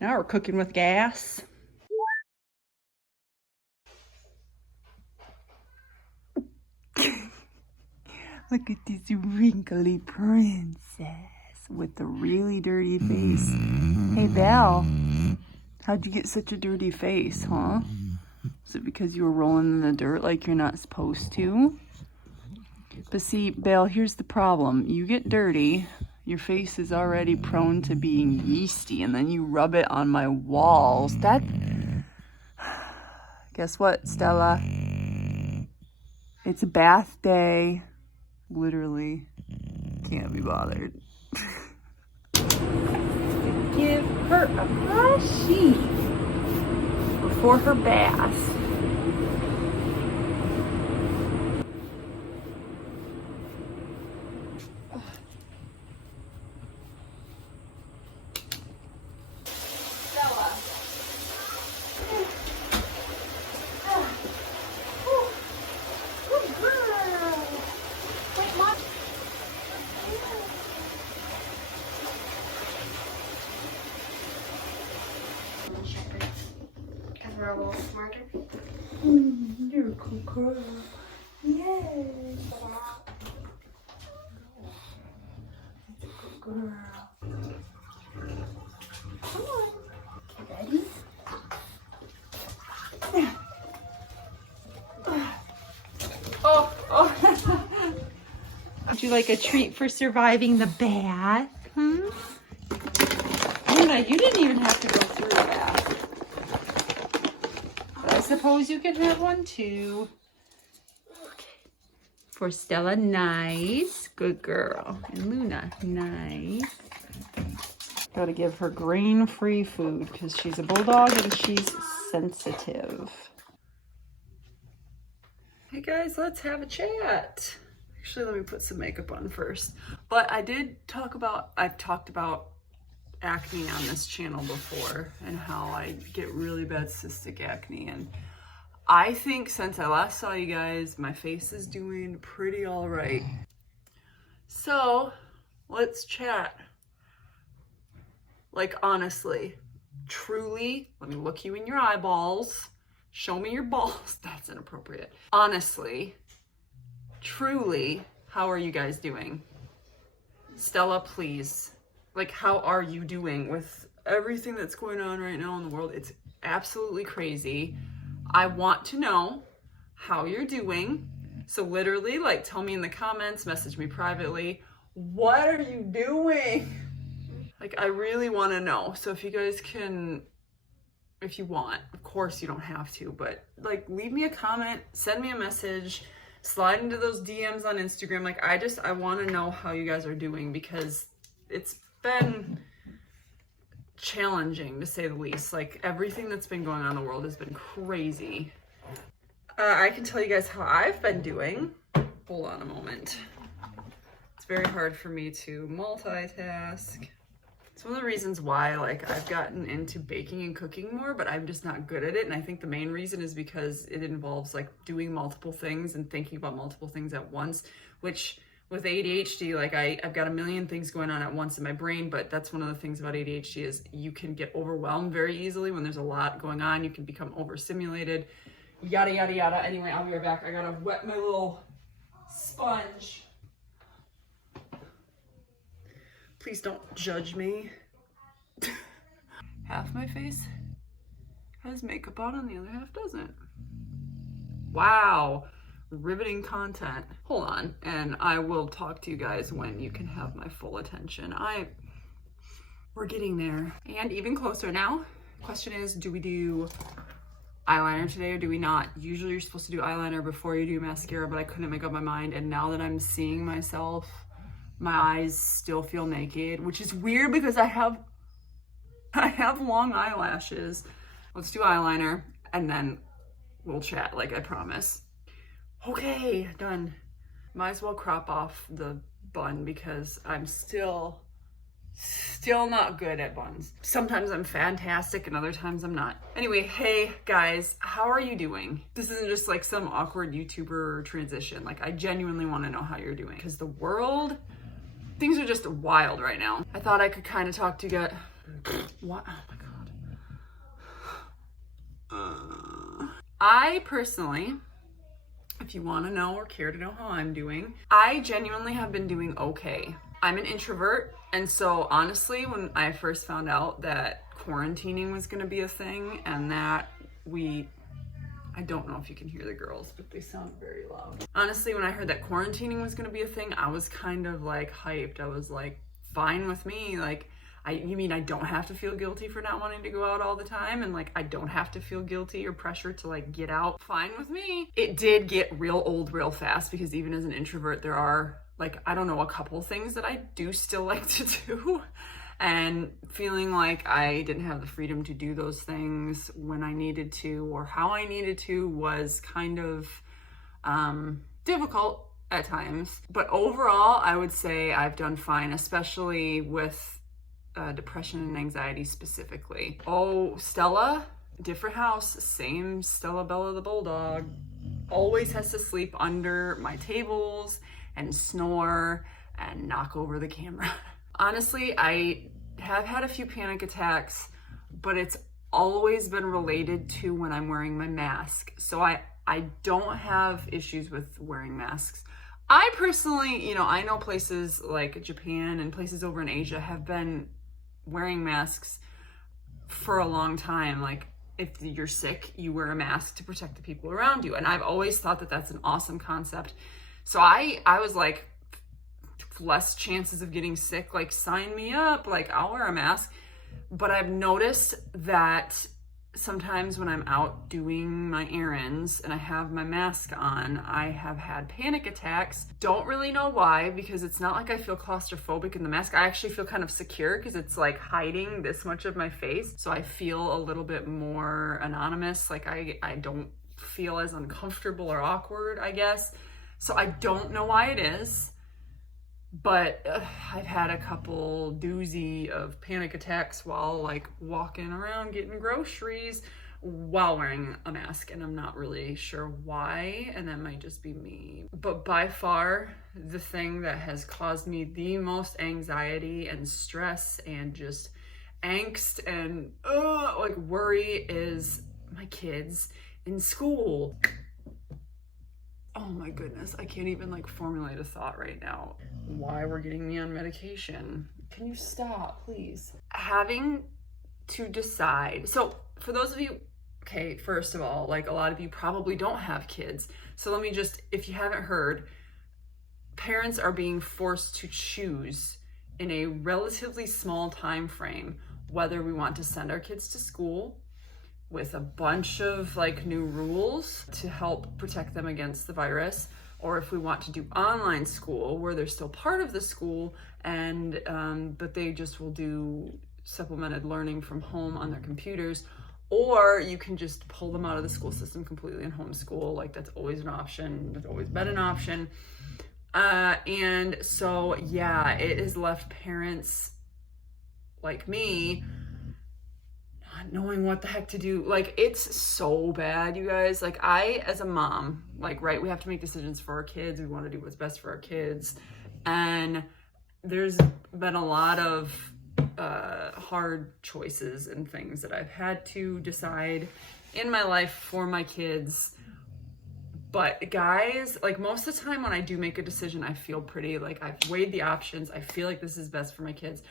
Now we're cooking with gas. Look at this wrinkly princess with the really dirty face. Hey, Belle, how'd you get such a dirty face, huh? Is it because you were rolling in the dirt like you're not supposed to? But see, Belle, here's the problem. You get dirty, your face is already prone to being yeasty, and then you rub it on my walls. Guess what, Stella? It's a bath day. Literally can't be bothered. Give her a brushie before her bath. We're a little smarter. You're a cool girl. Yay. Good girl. Come on. Okay, ready? Oh. Would you like a treat for surviving the bath? Rona, you didn't even have to go through the bath. I suppose you can have one too. Okay. For Stella, nice. Good girl. And Luna, nice. Gotta give her grain-free food because she's a bulldog and she's sensitive. Hey guys, let's have a chat. Actually, let me put some makeup on first. But I've talked about acne on this channel before and how I get really bad cystic acne, and I think since I last saw you guys, my face is doing pretty all right. So let's chat. Like, honestly, truly, let me look you in your eyeballs. Show me your balls. That's inappropriate. Honestly, truly, how are you guys doing? Stella, please. Like, how are you doing with everything that's going on right now in the world? It's absolutely crazy. I want to know how you're doing. So literally, like, tell me in the comments, message me privately. What are you doing? Like, I really want to know. So if you guys can, if you want, of course you don't have to, but like, leave me a comment, send me a message, slide into those DMs on Instagram. Like, I want to know how you guys are doing because it's been challenging to say the least. Like, everything that's been going on in the world has been crazy. I can tell you guys how I've been doing. Hold on a moment. It's very hard for me to multitask. It's one of the reasons why, like, I've gotten into baking and cooking more, but I'm just not good at it. And I think the main reason is because it involves like doing multiple things and thinking about multiple things at once, which with ADHD, like I've got a million things going on at once in my brain, but that's one of the things about ADHD is you can get overwhelmed very easily when there's a lot going on. You can become overstimulated, yada, yada, yada. Anyway, I'll be right back. I gotta wet my little sponge. Please don't judge me. Half my face has makeup on and the other half doesn't. Wow. Riveting content. Hold on, and I will talk to you guys when you can have my full attention. We're getting there. And even closer now. Question is, do we do eyeliner today or do we not? Usually you're supposed to do eyeliner before you do mascara, but I couldn't make up my mind. And now that I'm seeing myself, my eyes still feel naked, which is weird because I have long eyelashes. Let's do eyeliner and then we'll chat, like I promise. Okay, done. Might as well crop off the bun because I'm still not good at buns. Sometimes I'm fantastic and other times I'm not. Anyway, hey guys, how are you doing? This isn't just like some awkward YouTuber transition. Like, I genuinely want to know how you're doing because the world, things are just wild right now. I thought I could kind of talk to you guys. What? Oh my God. I personally, if you want to know or care to know how I'm doing, I genuinely have been doing okay. I'm an introvert, and so honestly, when I first found out that quarantining was going to be a thing and that I don't know if you can hear the girls, but they sound very loud. Honestly, when I heard that quarantining was going to be a thing, I was kind of like hyped. I was like, fine with me. Like, you mean I don't have to feel guilty for not wanting to go out all the time? And like, I don't have to feel guilty or pressure to like get out? Fine with me. It did get real old real fast because even as an introvert, there are like, I don't know, a couple things that I do still like to do. And feeling like I didn't have the freedom to do those things when I needed to or how I needed to was kind of difficult at times. But overall, I would say I've done fine, especially with depression and anxiety specifically. Oh, Stella, different house, same Stella Bella the bulldog, always has to sleep under my tables and snore and knock over the camera. Honestly, I have had a few panic attacks, but it's always been related to when I'm wearing my mask. So I don't have issues with wearing masks. I personally, I know places like Japan and places over in Asia have been wearing masks for a long time. Like, if you're sick, you wear a mask to protect the people around you. And I've always thought that that's an awesome concept. So I was like, less chances of getting sick, like sign me up, like I'll wear a mask. But I've noticed that sometimes when I'm out doing my errands and I have my mask on, I have had panic attacks. Don't really know why, because it's not like I feel claustrophobic in the mask. I actually feel kind of secure because it's like hiding this much of my face. So I feel a little bit more anonymous. Like I don't feel as uncomfortable or awkward, I guess. So I don't know why it is. But I've had a couple doozy of panic attacks while like walking around getting groceries while wearing a mask, and I'm not really sure why, and that might just be me. But by far, the thing that has caused me the most anxiety and stress and just angst and like worry is my kids in school. Oh my goodness, I can't even like formulate a thought right now. Why we're getting me on medication. Can you stop, please? Having to decide. So for those of you, okay, first of all, like a lot of you probably don't have kids. So let me just, if you haven't heard, parents are being forced to choose in a relatively small time frame whether we want to send our kids to school with a bunch of like new rules to help protect them against the virus, or if we want to do online school where they're still part of the school and but they just will do supplemented learning from home on their computers, or you can just pull them out of the school system completely and homeschool. Like, that's always an option. That's always been an option. And so yeah, it has left parents like me not knowing what the heck to do. Like, it's so bad, you guys. Like, I, as a mom, like, right, we have to make decisions for our kids. We want to do what's best for our kids. And there's been a lot of hard choices and things that I've had to decide in my life for my kids. But guys, like, most of the time when I do make a decision, I feel pretty, like, I've weighed the options. I feel like this is best for my kids.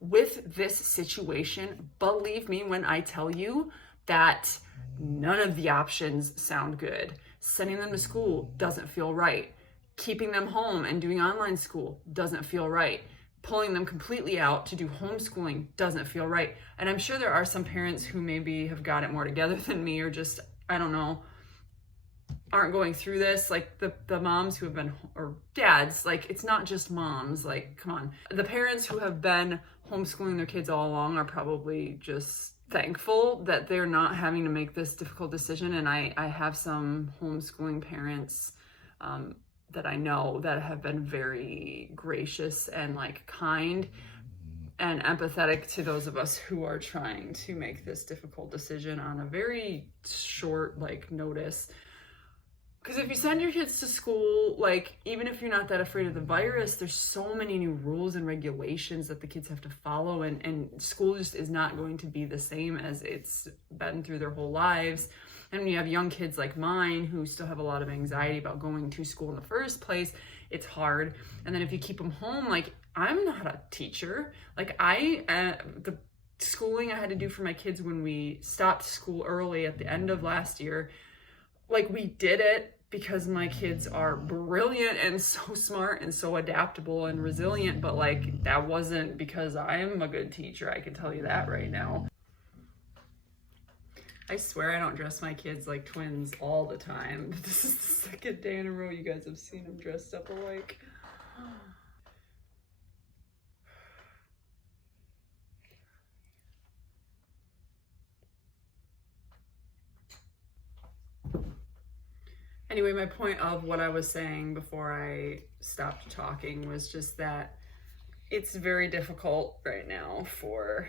With this situation, believe me when I tell you that none of the options sound good. Sending them to school doesn't feel right. Keeping them home and doing online school doesn't feel right. Pulling them completely out to do homeschooling doesn't feel right. And I'm sure there are some parents who maybe have got it more together than me, or just, I don't know, aren't going through this. Like the moms who have been, or dads, like, it's not just moms, like, come on. The parents who have been homeschooling their kids all along are probably just thankful that they're not having to make this difficult decision. And I have some homeschooling parents that I know that have been very gracious and like kind and empathetic to those of us who are trying to make this difficult decision on a very short like notice. Because if you send your kids to school, like, even if you're not that afraid of the virus, there's so many new rules and regulations that the kids have to follow, and school just is not going to be the same as it's been through their whole lives. And when you have young kids like mine who still have a lot of anxiety about going to school in the first place, it's hard. And then if you keep them home, like, I'm not a teacher. Like, the schooling I had to do for my kids when we stopped school early at the end of last year, like, we did it because my kids are brilliant and so smart and so adaptable and resilient, but like, that wasn't because I'm a good teacher. I can tell you that right now. I swear I don't dress my kids like twins all the time. This is the second day in a row you guys have seen them dressed up alike. Anyway, my point of what I was saying before I stopped talking was just that it's very difficult right now for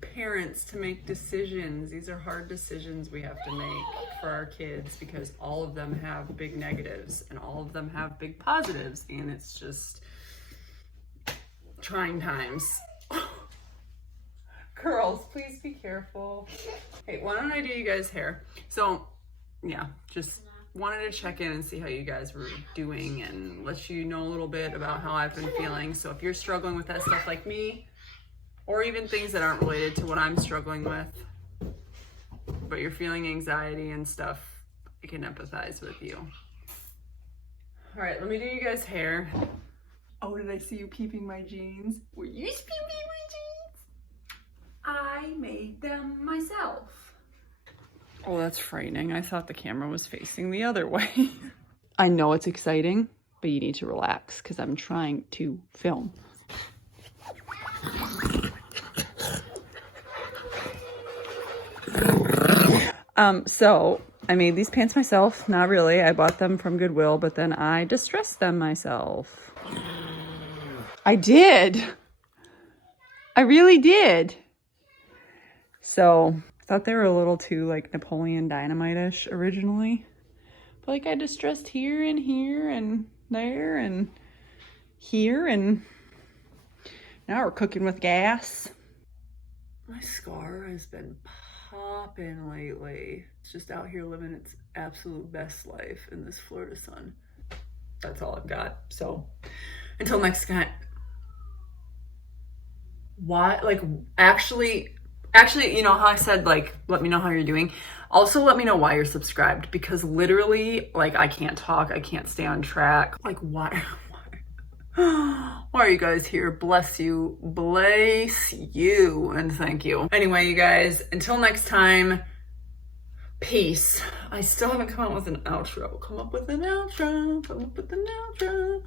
parents to make decisions. These are hard decisions we have to make for our kids because all of them have big negatives and all of them have big positives, and it's just trying times. Girls, please be careful. Hey, why don't I do you guys' hair? So, yeah, just wanted to check in and see how you guys were doing and let you know a little bit about how I've been feeling. So if you're struggling with that stuff like me, or even things that aren't related to what I'm struggling with, but you're feeling anxiety and stuff, I can empathize with you. All right, let me do you guys' hair. Oh, did I see you peeping my jeans? Were you peeping my jeans? I made them myself. Oh, that's frightening. I thought the camera was facing the other way. I know it's exciting, but you need to relax because I'm trying to film. So I made these pants myself. Not really. I bought them from Goodwill, but then I distressed them myself. I did. I really did. So I thought they were a little too like Napoleon Dynamite-ish originally. But like I distressed here and here and there and here, and now we're cooking with gas. My scar has been popping lately. It's just out here living its absolute best life in this Florida sun. That's all I've got. So until next time. Why? Like, actually, you know how I said, like, let me know how you're doing. Also, let me know why you're subscribed, because literally, like, I can't talk. I can't stay on track. Like, why are you guys here? Bless you, and thank you. Anyway, you guys, until next time, peace. I still haven't come up with an outro. Come up with an outro.